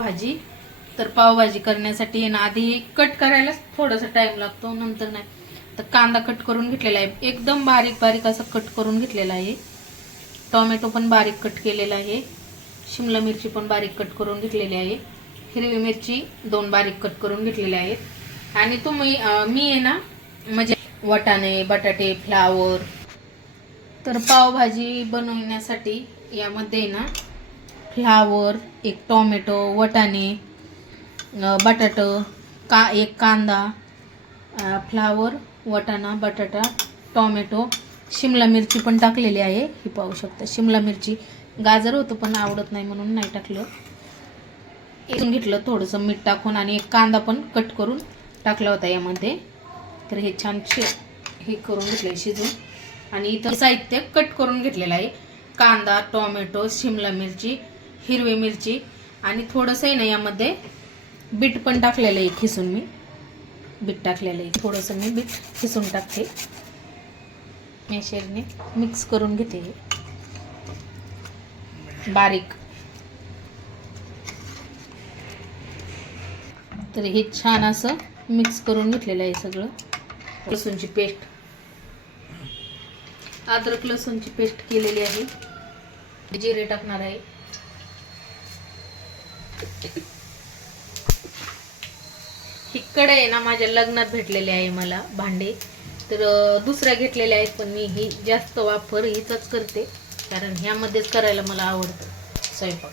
भाजी. तर पावभाजी करण्यासाठी आहे ना आधी कट करायला थोडासा टाइम लागतो नंतर नाही. तर कांदा कट करून घेतलेला आहे. एकदम बारीक बारीक असं कट करून घेतलेला आहे. टोमॅटो पण बारीक कट केलेला आहे. शिमला मिरची पण बारीक कट करून घेतलेली आहे. हिरवी मिरची दोन बारीक कट करून घेतलेल्या आहेत. आणि तुम्ही मी आहे ना म्हणजे वाटाणे बटाटे फ्लावर तर पावभाजी बनवण्यासाठी यामध्ये ना फ्लावर एक टोमॅटो वटाणे बटाटं का एक कांदा फ्लावर वटाणा बटाटा टोमॅटो शिमला मिरची पण टाकलेली आहे. ही पाहू शकता. शिमला मिरची गाजर होतं पण आवडत नाही म्हणून नाही टाकलं. इथून घेतलं थोडंसं मीठ टाकून आणि एक कांदा पण कट करून टाकला होता यामध्ये. तर हे छान शि हे करून घेतलं शिजून. आणि इथं साहित्य कट करून घेतलेलं आहे. कांदा टोमॅटो शिमला मिरची हिरवी मिरची आणि थोडंसं आहे ना यामध्ये बीट पण टाकलेलं आहे खिसून मी. बीट टाकलेलं आहे. थोडंसं मी बीट खिसून टाकते. मेशेरने मिक्स करून घेते हे. बारीक. तर हे छान असं मिक्स करून घेतलेलं आहे सगळं. लसूणची पेस्ट. अद्रक लसूणची पेस्ट केलेली आहे. जिरे टाकणार आहे. ही आहे ना माझ्या लग्नात भेटलेली आहे मला भांडे. तर दुसऱ्या घेतलेल्या आहेत पण मी ही जास्त वापर हीच करते. कारण ह्यामध्येच करायला मला आवडतं स्वयंपाक.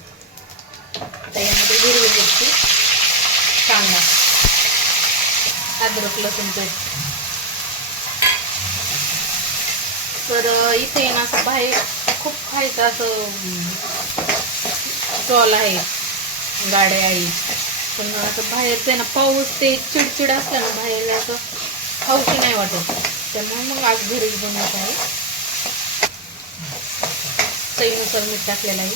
आता यामध्ये हिरवी मिरची कांदा अद्रक लसूण पेस्ट. तर इथे आहे ना असं बाहेर खूप खायचं असं स्टॉल आहे. गाड्या आई. पण असं बाहेरचं आहे ना पाऊस ते चिडचिड असलं ना बाहेर असं खाऊशी नाही वाटत. त्यामुळे मग आज घरीच बनवत आहे. चवीनुसार मीठ टाकलेलं आहे.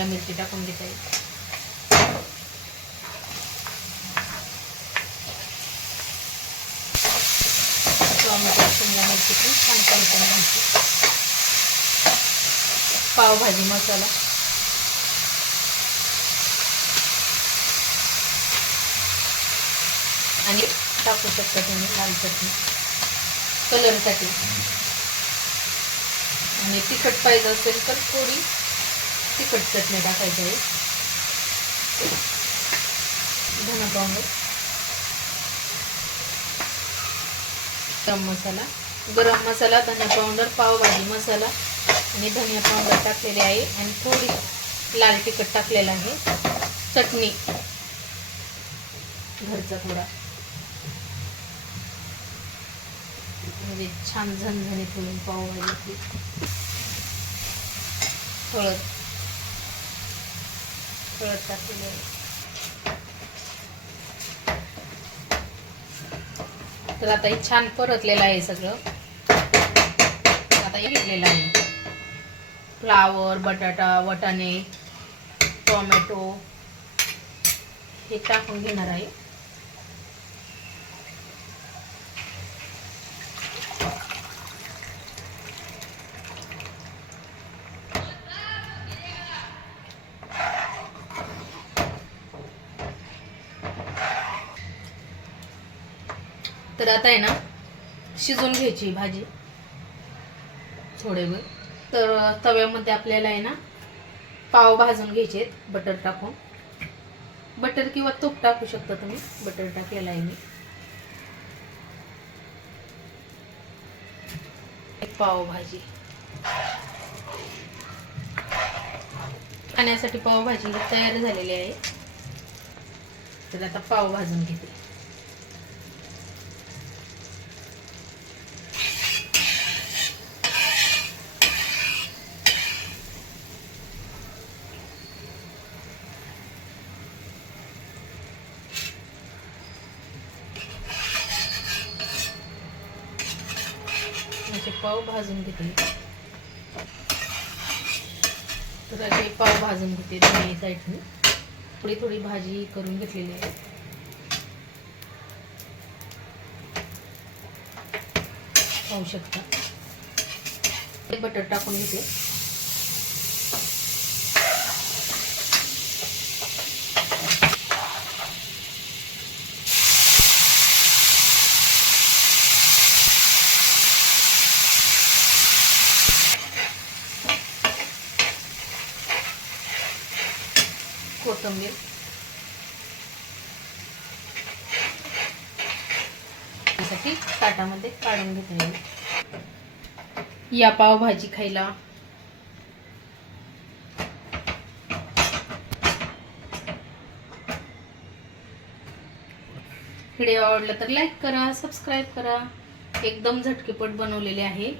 मिरची टाकून घेत आहे मिरची पण छान पावभाजी मसाला. आणि टाकू शकता तुम्ही लाल चटणी. कलरसाठी. आणि तिखट पाहिजे असेल तर थोडी तिखट चटणी टाकायची आहे. धना पावडर. गरम मसाला. गरम मसाला धना पावडर पावभाजी मसाला आणि धनिया पावडर टाकलेले आहे आणि थोडी लाल तिखट टाकलेलं आहे. चटणी. घरचा थोडा. म्हणजे छान झणझणीत होईल पावभाजी हळद. हळद टाकलेली आहे. तर आता हे छान परतलेलं आहे सगळं. आता हे घेतलेलं आहे. फ्लावर बटाटा वटाणे टोमॅटो हे टाकून घेणार आहे. तर आता आहे ना शिजून घ्यायची भाजी. थोडे वेळ. तर तव्यामध्ये आपल्याला आहे ना पाव भाजून घ्यायचे बटर टाकून. बटर किंवा तूप टाकू शकता तुम्ही बटर टाकलेला आहे मी. एक पाव भाजी. खाण्यासाठी पावभाजी तयार झालेली आहे. तर आता पाव भाजून घेते असे पाव भाजून घेते. तर असे पाव भाजून घेते दोन्ही साईडने. थोडी थोडी भाजी करून घेतलेली आहे. पाहू शकता. बटर टाकून घेते. कोथंबीर. साठी ताटामध्ये काढून घेतले या पावभाजी खायला. व्हिडिओ आवडला तर लाईक करा सबस्क्राईब करा. एकदम झटकेपट बनवलेले आहे.